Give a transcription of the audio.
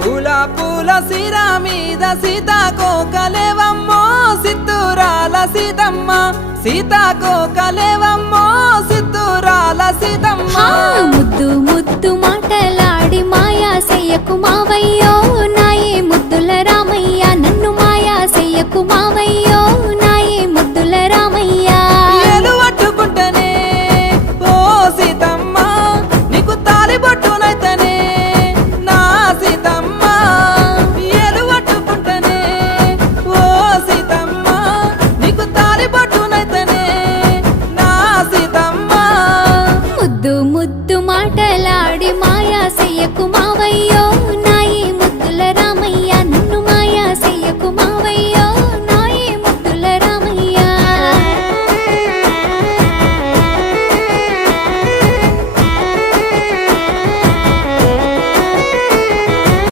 పూల పూల సిర మీద సీతాకోకలేవమ్మో సిద్ధూరాల సీతమ్మ సీతాకోకలేవమ్మో సిద్ధూరాల సీతమ్మ ముద్దు ముద్దు మాటలాడి మాయా చెయ్యకు మా